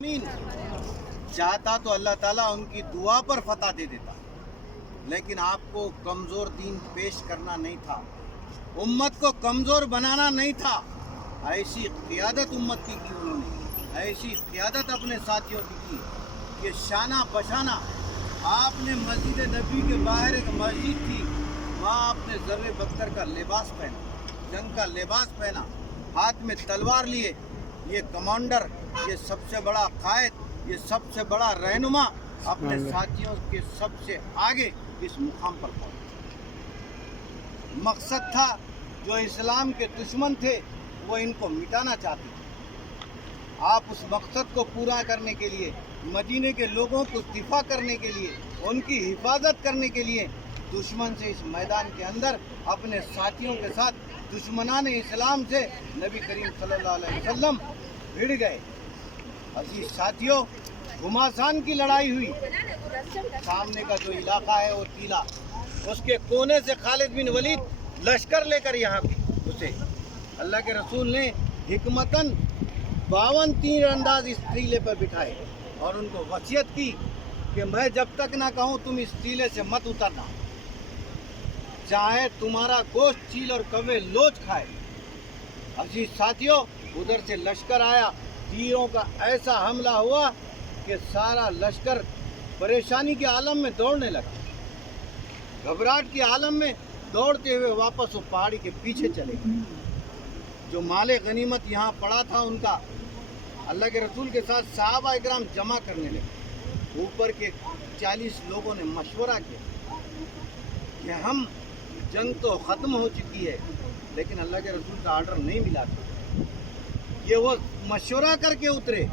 आमीन। चाहता तो अल्लाह ताला उनकी दुआ पर फतह दे देता, लेकिन आपको कमज़ोर दीन पेश करना नहीं था, उम्मत को कमज़ोर बनाना नहीं था। ऐसी क़ियादत उम्मत की उन्होंने, ऐसी क़ियादत अपने साथियों की कि शाना बशाना आपने मस्जिद नबी के बाहर एक मस्जिद थी, वहाँ आपने ज़र्रे बख्तर का लिबास पहना, जंग का लिबास पहना, हाथ में तलवार लिए। ये कमांडर, ये सबसे बड़ा कायद, ये सबसे बड़ा रहनुमा अपने साथियों के सबसे आगे इस मुकाम पर पहुंचे। मकसद था, जो इस्लाम के दुश्मन थे वो इनको मिटाना चाहते थे। आप उस मकसद को पूरा करने के लिए, मदीने के लोगों को दिफा करने के लिए, उनकी हिफाजत करने के लिए दुश्मन से इस मैदान के अंदर अपने साथियों के साथ दुश्मनान इस्लाम से नबी करीम सल्लल्लाहु अलैहि वसल्लम भिड़ गए। अजीज साथियों, घुमासान की लड़ाई हुई। सामने का जो इलाका है वो टीला, उसके कोने से खालिद बिन वलीद लश्कर लेकर यहाँ घुसे। अल्लाह के रसूल ने हिकमतन 52 तीर अंदाज इस टीले पर बिठाए और उनको वसीयत की कि मैं जब तक ना कहूँ तुम इस टीले से मत उतरना, चाहे तुम्हारा गोश्त चील और कौवे लोच खाए। अजीज साथियों, उधर से लश्कर आया, तीरों का ऐसा हमला हुआ कि सारा लश्कर परेशानी के आलम में दौड़ने लगा। घबराहट के आलम में दौड़ते हुए वापस वो पहाड़ी के पीछे चले गए। जो माले गनीमत यहाँ पड़ा था उनका अल्लाह के रसूल के साथ सहाबा इकराम जमा करने लगे। ऊपर के 40 लोगों ने मशवरा किया कि हम जंग तो ख़त्म हो चुकी है, लेकिन अल्लाह के रसूल का आर्डर नहीं मिला था। ये वो मशवरा करके उतरे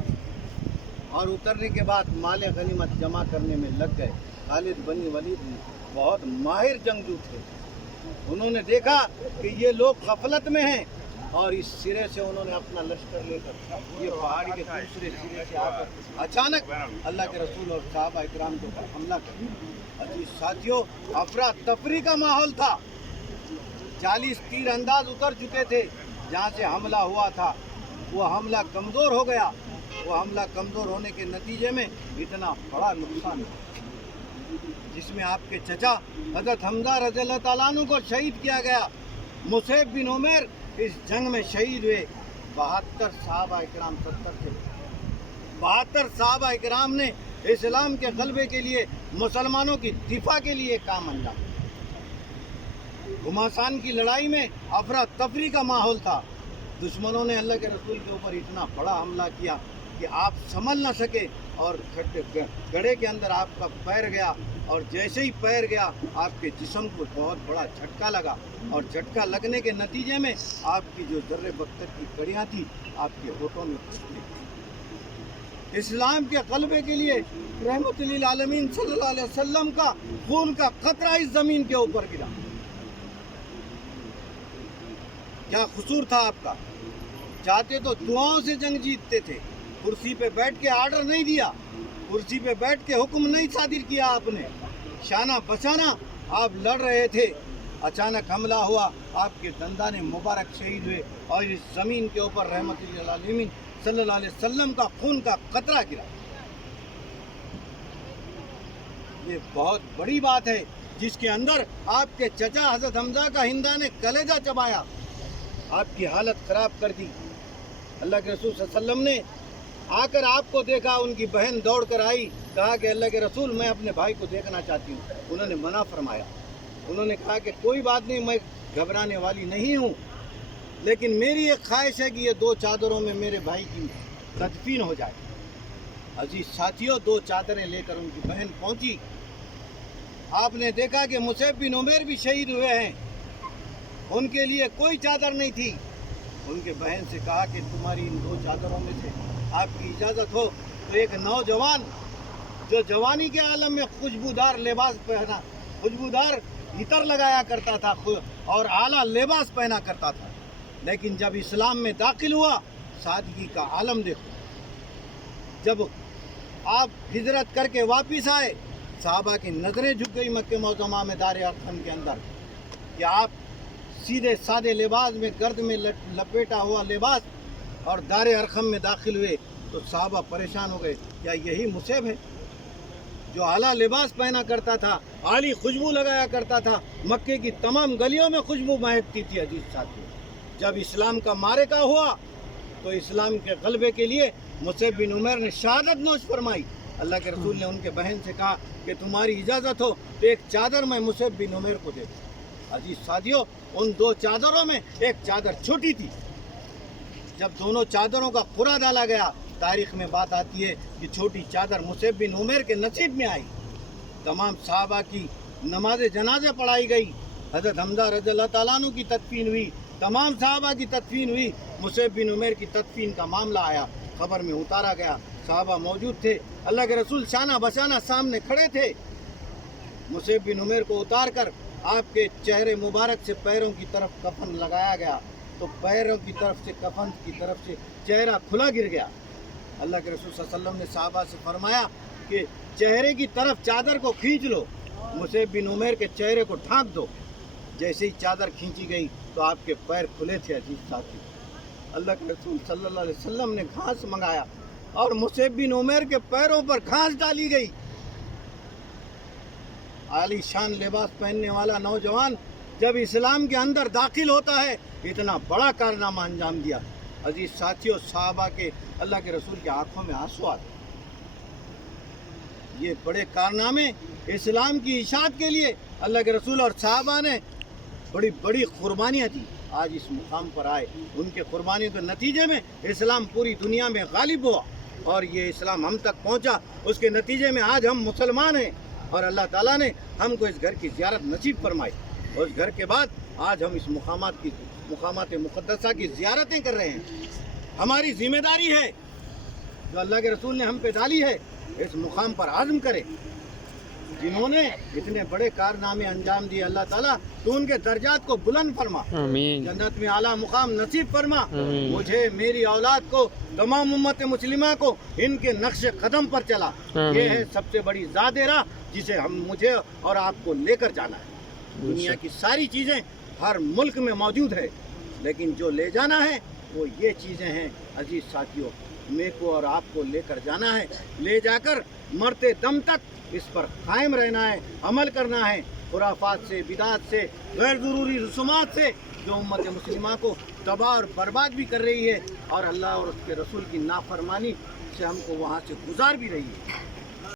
और उतरने के बाद माले गनीमत जमा करने में लग गए। खालिद बिन वलीद बहुत माहिर जंगजू थे। उन्होंने देखा कि ये लोग गफलत में हैं और इस सिरे से उन्होंने अपना लश्कर लेकर ये पहाड़ी के दूसरे सिरे से आकर अचानक अल्लाह के रसूल और सहाबा इकराम के ऊपर हमला कर दिया। अजीज साथियों, अफरा तफरी का माहौल था। 40 तीर अंदाज उतर चुके थे। जहाँ से हमला हुआ था वो हमला कमज़ोर हो गया। वो हमला कमज़ोर होने के नतीजे में इतना बड़ा नुकसान हुआ, जिसमें आपके चचा हज़रत हमजा रज़ियल्लाहु ताला अन्हु को शहीद किया गया। मुसैब बिन उमैर इस जंग में शहीद हुए। 72 सहाबा इकराम 70 थे। 72 सहाबा इकराम ने इस्लाम के गलबे के लिए, मुसलमानों की दिफा के लिए काम अंजाम। घुमासान की लड़ाई में अफरा तफरी का माहौल था। दुश्मनों ने अल्लाह के रसूल के ऊपर इतना बड़ा हमला किया कि आप संभल न सके और गड्ढे के अंदर आपका पैर गया, और जैसे ही पैर गया आपके जिस्म को बहुत बड़ा झटका लगा, और झटका लगने के नतीजे में आपकी जो ज़र्रे बख्तर की कड़ियाँ थी आपके होठों में घुस गई। इस्लाम के गलबे के लिए रहमत लिल आलमीन सल्लल्लाहु अलैहि वसल्लम का खून का खतरा इस ज़मीन के ऊपर गिरा। क्या कसूर था आपका? चाहते तो दुआओं से जंग जीतते थे। कुर्सी पे बैठ के आर्डर नहीं दिया, कुर्सी पे बैठ के हुक्म नहीं सादिर किया आपने। शाना बचाना आप लड़ रहे थे, अचानक हमला हुआ, आपके दंदाने मुबारक शहीद हुए और इस ज़मीन के ऊपर रहमतुल लिल आलमीन सल्लल्लाहु अलैहि वसल्लम का खून का कतरा गिरा। ये बहुत बड़ी बात है, जिसके अंदर आपके चचा हज़रत हमजा का हिंदा ने कलेजा चबाया, आपकी हालत ख़राब कर दी। अल्लाह के रसूल सल्लल्लाहु अलैहि वसल्लम ने आकर आपको देखा, उनकी बहन दौड़ कर आई, कहा कि अल्लाह के रसूल मैं अपने भाई को देखना चाहती हूँ। उन्होंने मना फरमाया। उन्होंने कहा कि कोई बात नहीं, मैं घबराने वाली नहीं हूँ, लेकिन मेरी एक ख्वाहिश है कि ये 2 चादरों में मेरे भाई की तदफीन हो जाए। अजीज साथियों, 2 चादरें लेकर उनकी बहन पहुँची। आपने देखा कि मुसैब बिन उमैर भी शहीद हुए हैं, उनके लिए कोई चादर नहीं थी। उनके बहन से कहा कि तुम्हारी इन 2 चादरों में से आपकी इजाज़त हो तो एक नौजवान जो जवानी के आलम में खुशबूदार लिबास पहना, खुशबूदार इतर लगाया करता था और आला लिबास पहना करता था, लेकिन जब इस्लाम में दाखिल हुआ, सादगी का आलम देखो। जब आप हिजरत करके वापस आए, सहाबा की नज़रें झुक गई मक्के मौज़मा में दार अरक़म के अंदर कि आप सीधे सादे लिबास में, गर्द में लपेटा हुआ लिबास और दार अरक़म में दाखिल हुए। تو صحابہ پریشان ہو گئے، کیا یہی مصعب ہے جو اعلیٰ لباس پہنا کرتا تھا، اعلی خوشبو لگایا کرتا تھا، مکے کی تمام گلیوں میں خوشبو مہکتی تھی؟ عزیز ساتھیوں، جب اسلام کا معرکہ ہوا تو اسلام کے غلبے کے لیے مصعب بن عمیر نے شہادت نوش فرمائی۔ اللہ کے رسول نے ان کے بہن سے کہا کہ تمہاری اجازت ہو تو ایک چادر میں مصعب بن عمیر کو دے دوں۔ عزیز ساتھیوں، ان دو چادروں میں ایک چادر چھوٹی تھی۔ جب دونوں چادروں کا قرعہ ڈالا گیا، تاریخ میں بات آتی ہے کہ چھوٹی چادر مصعب بن عمیر کے نصیب میں آئی۔ تمام صحابہ کی نماز جنازے پڑھائی گئی، حضرت حمزہ رضی اللہ تعالیٰ عنہ کی تدفین ہوئی، تمام صحابہ کی تدفین ہوئی۔ مصعب بن عمیر کی تدفین کا معاملہ آیا، قبر میں اتارا گیا، صحابہ موجود تھے، اللہ کے رسول شانہ بشانہ سامنے کھڑے تھے۔ مصعب بن عمیر کو اتار کر آپ کے چہرے مبارک سے پیروں کی طرف کفن لگایا گیا تو پیروں کی طرف سے کفن کی طرف سے چہرہ کھلا گر گیا۔ اللہ کے رسول صلی اللہ علیہ وسلم نے صحابہ سے فرمایا کہ چہرے کی طرف چادر کو کھینچ لو، مصعب بن عمیر کے چہرے کو ڈھانک دو۔ جیسے ہی چادر کھینچی گئی تو آپ کے پیر کھلے تھے۔ عزیز ساتھی، اللہ کے رسول صلی اللہ علیہ وسلم نے گھاس منگایا اور مصعب بن عمیر کے پیروں پر گھاس ڈالی گئی۔ عالی شان لباس پہننے والا نوجوان جب اسلام کے اندر داخل ہوتا ہے، اتنا بڑا کارنامہ انجام دیا۔ عزیز ساتھیوں، صحابہ کے اللہ کے رسول کی آنکھوں میں آنسو آتے۔ یہ بڑے کارنامے اسلام کی اشاعت کے لیے اللہ کے رسول اور صحابہ نے بڑی بڑی قربانیاں دی، آج اس مقام پر آئے۔ ان کے قربانیوں کے نتیجے میں اسلام پوری دنیا میں غالب ہوا اور یہ اسلام ہم تک پہنچا۔ اس کے نتیجے میں آج ہم مسلمان ہیں اور اللہ تعالیٰ نے ہم کو اس گھر کی زیارت نصیب فرمائی، اور اس گھر کے بعد آج ہم اس مقامات مقدسہ کی زیارتیں کر رہے ہیں۔ ہماری ذمہ داری ہے جو اللہ کے رسول نے ہم پہ ڈالی ہے، اس مقام پر عزم کرے۔ جنہوں نے اتنے بڑے کارنامے انجام دیے، اللہ تعالیٰ تو ان کے درجات کو بلند فرما، جنت میں اعلیٰ مقام نصیب فرما۔ مجھے، میری اولاد کو، تمام امت مسلمہ کو ان کے نقش قدم پر چلا۔ یہ ہے سب سے بڑی ذات راہ جسے مجھے اور آپ کو لے کر جانا ہے۔ دنیا کی ساری چیزیں ہر ملک میں موجود ہے، لیکن جو لے جانا ہے وہ یہ چیزیں ہیں۔ عزیز ساتھیوں، میرے کو اور آپ کو لے کر جانا ہے، لے جا کر مرتے دم تک اس پر قائم رہنا ہے، عمل کرنا ہے۔ خرافات سے، بدعات سے، غیر ضروری رسومات سے جو امت مسلمہ کو تباہ اور برباد بھی کر رہی ہے اور اللہ اور اس کے رسول کی نافرمانی سے ہم کو وہاں سے گزار بھی رہی ہے۔